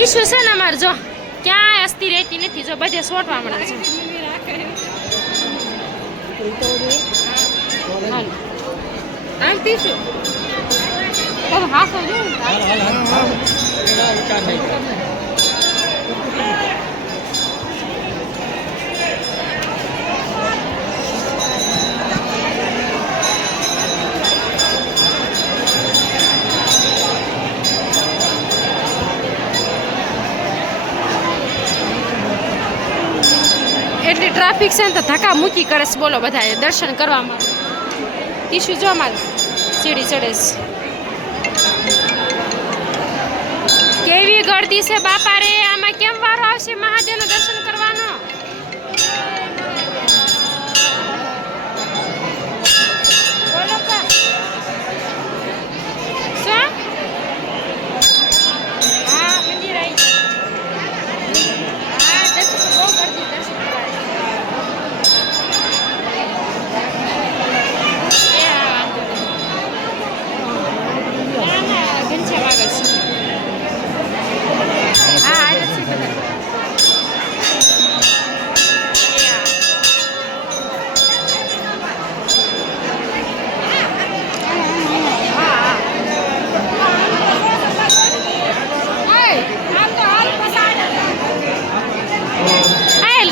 Tissue છે ને અમારે જો ક્યાંય અસ્તી રહેતી નથી જો બધે સોટવા મળે છે આમ ટીશ્યુ હાથ એટલી ટ્રાફિક છે ને તો ધક્કા મૂકી કરે છે બોલો બધા દર્શન કરવામાં ટીશ્યુ જો અમારે સીડી ચડે છે કેવી ગળદી છે બાપા રે આમાં કેમ વારો આવશે મહાદેવનું દર્શન કરવાનો બોલો કા શું હા મંદિર આવી હા દર્શન બહુ ગળદી દર્શન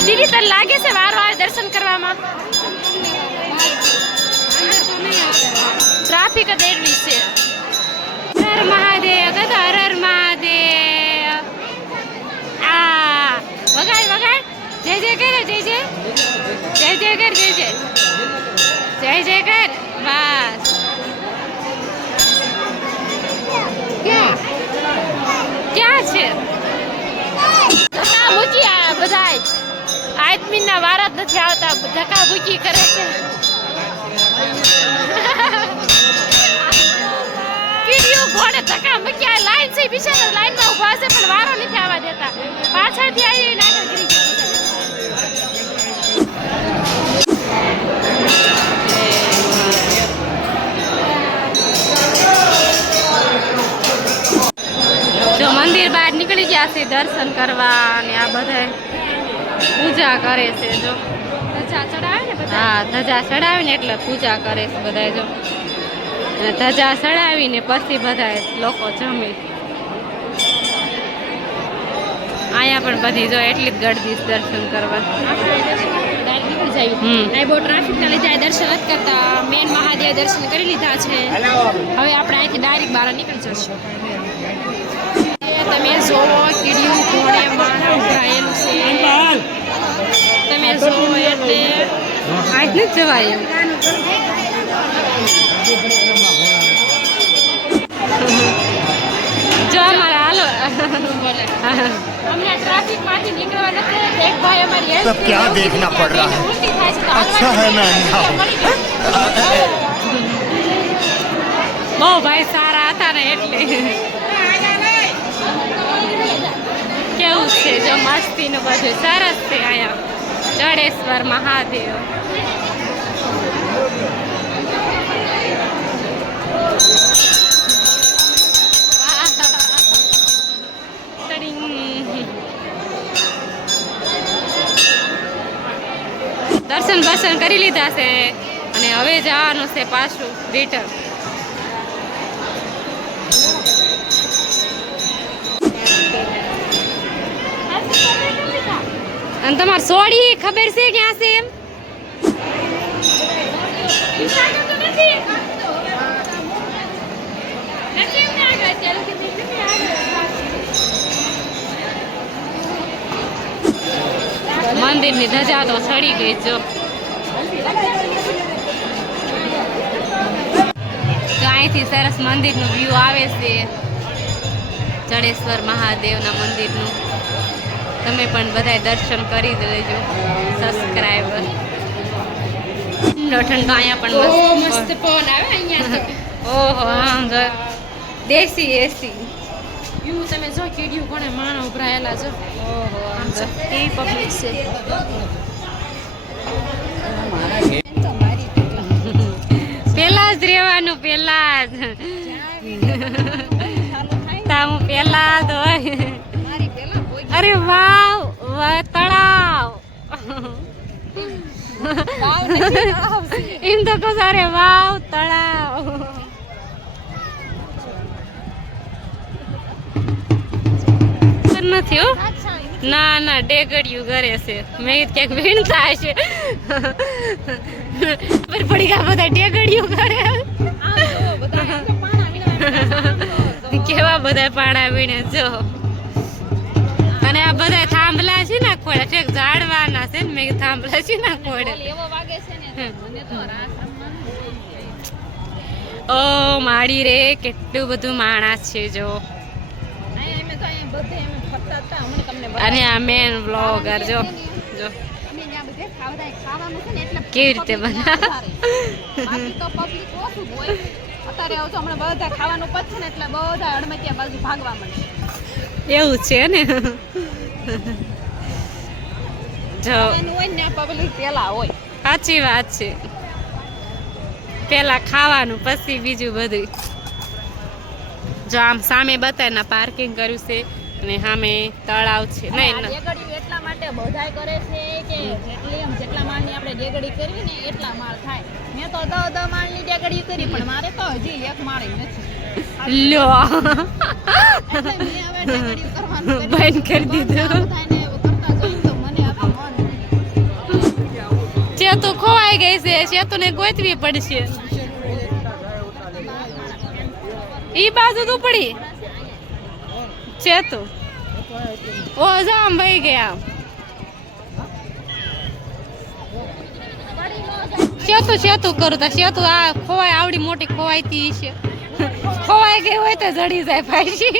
દીદી તને લાગે છે વારો આવે દર્શન કરવામાં ટ્રાફિક જ એટલી છે હર મહાદેવ ગદા હર મહાદેવ આ વગાડ વગાડ જય જય કરે જય જય જય જય કર જય જય જય જય કર બસ ક્યાં છે મૂકી આ બધા આદમીના વારા જ નથી આવતા ધક્કા ભૂકી કરે છે કીડીયું ઘોડે ધક્કા મૂક્યા લાઈન છે બિચારા લાઈનમાં ઊભા છે પણ વારો નથી આવવા દેતા પાછળથી આવી નાગર કરી જો મંદિર બહાર નીકળી ગયા છે દર્શન કરવા અને આ બધા પૂજા કરે છે જો ધજા ચડાવે ને બધા હા ધજા ચડાવીને એટલે પૂજા કરે છે બધા જો અને ધજા ચડાવીને પછી બધા લોકો જમે અહીંયા પણ બધી જો એટલી જ ગળદી દર્શન કરવા બહુ ટ્રાફિક ના લીધે દર્શન નથી કરતા મેન મહાદેવ દર્શન કરી લીધા છે હવે આપણે અહીંથી ડાયરેક્ટ બહાર નીકળી જશું તમે જોવો કીડીયું ઘોડે માના ઉભરાયેલું છે તમે જોવો એટલે આજ નથી જવાય જો અમારા હાલો હમણાં ટ્રાફિક માંથી નીકળવા નથી એક ભાઈ અમારી सब क्या देखना पड़ रहा है अच्छा है मैं अंधा हूं બહુ ભાઈ સારા હતા ને એટલે કેવું છે જો મસ્તી નું બધું સરસ છે અહીંયા જડેશ્વર મહાદેવ દર્શન બર્શન કરી લીધા છે અને હવે જવાનું છે પાછું રિટર્ન અને તમારે સોડી ખબર છે ક્યાં છે એમ મંદિર ની ધજા તો ચડી ગઈ જો અહીંથી સરસ મંદિર નું વ્યૂ આવે છે જડેશ્વર મહાદેવના મંદિરનું તમે પણ બધાય દર્શન કરી લેજો સબસ્ક્રાઇબર ઠંડો અહીંયા પણ મસ્ત પવન આવે અહીંયા ઓહો આમ જો દેશી એસી યુ તમે જો કીડિયું કોણે માણસ ઉભરાયેલા જો ઓહો આમ જો કેવી પબ્લિક છે પેલા જ રહેવાનું પેલા જ તા હું પેલા જ હોય અરે વાવ તળાવ એમ તો કહો અરે વાવ તળાવ નથી હો ના ના ડેગડિયું કરે છે મેં ક્યાંક વીણતા હશે પડી ગયા બધા ડેગડિયું કરે કેવા બધા પાણા વીણે જો અને આ બધા થાંભલા છે ને ખોડે ઠેક ઝાડવાના છે ને મેં થાંભલા છે ને ખોડે ઓ માડી રે કેટલું બધું માણસ છે જો અને આ મેન વ્લોગર જો જો કેવી રીતે બનાવ અત્યારે આવું તો હમણાં બધા ખાવાનું પતશે ને એટલે બધા અડમતિયા બાજુ ભાગવા મળે એવું છે ને જો હોય ને પબ્લિક પેલા હોય સાચી વાત છે પેલા ખાવાનું પછી બીજું બધું જો આમ સામે બતાવીને પાર્કિંગ કર્યું છે અને સામે તળાવ છે નહીં ડેગડી એટલા માટે બધાય કરે છે કે જેટલા માળની આપણે ડેગડી કરવી ને એટલા માળ થાય મેં તો 10 માળની ડેગડી કરી પણ મારે તો હજી એક માળ નથી લો એટલે મેં હવે ડેગડી કરવાનું બંધ કરી દીધું બધાને કરતા જોઈને તો મને આ મન ચેતુ ખોવાઈ ગઈ છે ચેતુને ગોતવી પડશે ઈ બાજુ તો પડી ચેતુ ઓ જામ ભાઈ ગયા ચેતુ કરું તા ચેતુ આ ખોવાય આવડી મોટી ખોવાયતી છે ખોવાઈ ગઈ હોય તો જડી જાય પાછી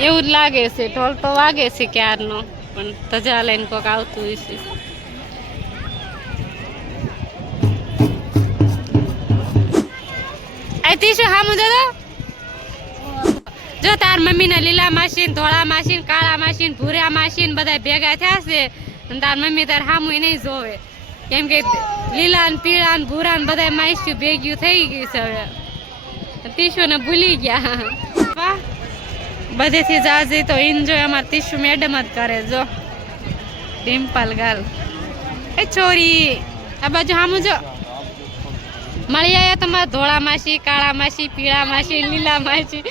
એવું જ લાગે છે ઢોલ તો વાગે છે ક્યારનો પણ તજા લઈને કોક આવતું હોય છે તીશું હામું દાદા જો તાર મમ્મી ના લીલા માસીન ધોળા માસીન કાળા માસીન ભૂરા માસીન બધા ભેગા થયા છે અને તાર મમ્મી તાર હામું નહીં જોવે કેમ કે લીલા ને પીળા ને ભૂરા ને બધા માસી ભેગ્યું થઈ ગયું છે હવે તીશું ને ભૂલી ગયા વાહ બધેથી જાજે તો એન્જોય અમાર તીશું મેડમ જ કરે જો ડિમ્પલ ગર્લ એ છોરી આ બાજુ હામું જો મળી આવ્યા તમારા ધોળા માસી કાળા માસી પીળા માસી લીલા માસી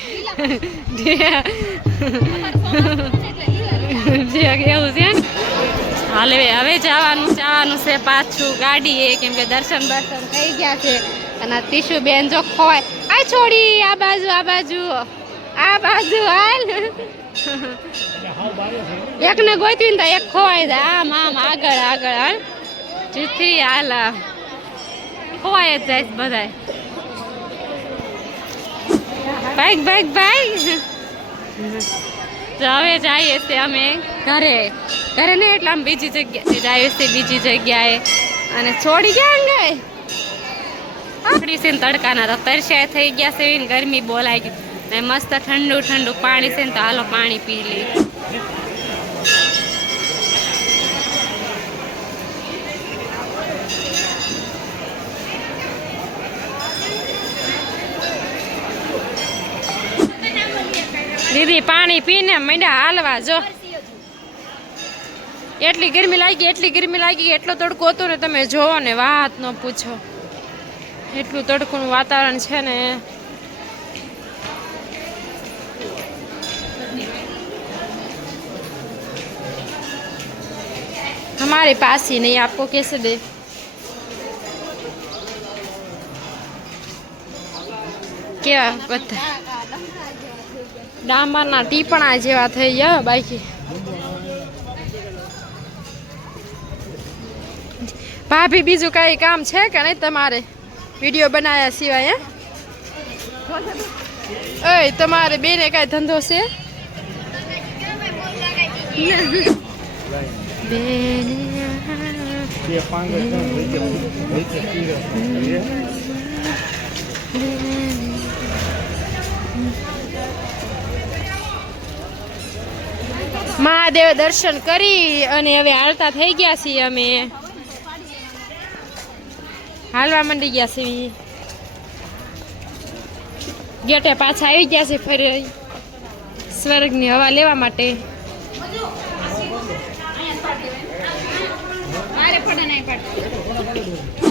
એવું છે ને હાલ હવે જવાનું છે પાછું ગાડીએ કેમ કે દર્શન થઈ ગયા છે અને તીશુ બેન જો ખોવાય આ છોડી આ બાજુ હાલ એકને ગોતી ને એક ખોવાઈ જાય આમ આગળ હાલ જેથી હાલ ખોવાય જ જાય બધાય ભાઈ તો હવે જઈએ છીએ અમે ઘરે ને એટલે આમ બીજી જગ્યાએ જઈએ છીએ બીજી જગ્યાએ અને છોડી ગયા ગઈ આખડી છે ને તડકાના તો તરસ્યા થઈ ગયા છે ને ગરમી બોલાઈ ગઈ ને મસ્ત ઠંડુ પાણી છે ને તો હાલો પાણી પી લઈએ દીદી પાણી પીને મંડ્યા હાલવા જો એટલી ગરમી લાગી એટલો તડકો હતો ને તમે જોવો ને વાત ન પૂછો એટલું તડકોનું વાતાવરણ છે ને हमारे पास ही नहीं आपको कैसे दे क्या बता ડામરના ટીપણા જેવા થઈ ગયા બાકી ભાભી બીજું કઈ કામ છે કે નહીં તમારે વિડીયો બનાવ્યા સિવાય ઓય તમારે બેને કઈ ધંધો છે મહાદેવ દર્શન કરી અને હવે હાલતા થઈ ગયા છીએ અમે હાલવા માંડી ગયા છીએ ગેટે પાછા આવી ગયા છે ફરી સ્વર્ગની હવા લેવા માટે.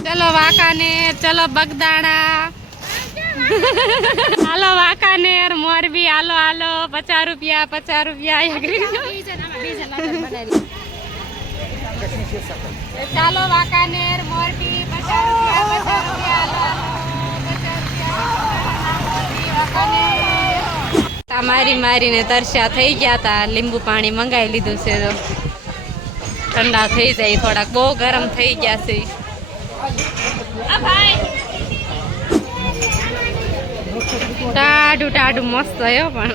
ચલો વાંકાનેર, ચલો બગદાણા, હાલો વાંકાનેર, મોરબી, હાલો હાલો, 50 રૂપિયા 50 રૂપિયા. ચાલો વાંકાનેર, મોરબી, 50 રૂપિયા 50 રૂપિયા, હાલો હાલો, 50 રૂપિયા. મારી મારીને તરસ્યા થઈ ગયા તા. લીંબુ પાણી મંગાવી લીધું છે તો ઠંડા થઈ જાય થોડાક, બહુ ગરમ થઈ ગયા છે. ટાઢું ટાઢું મસ્ત હો પણ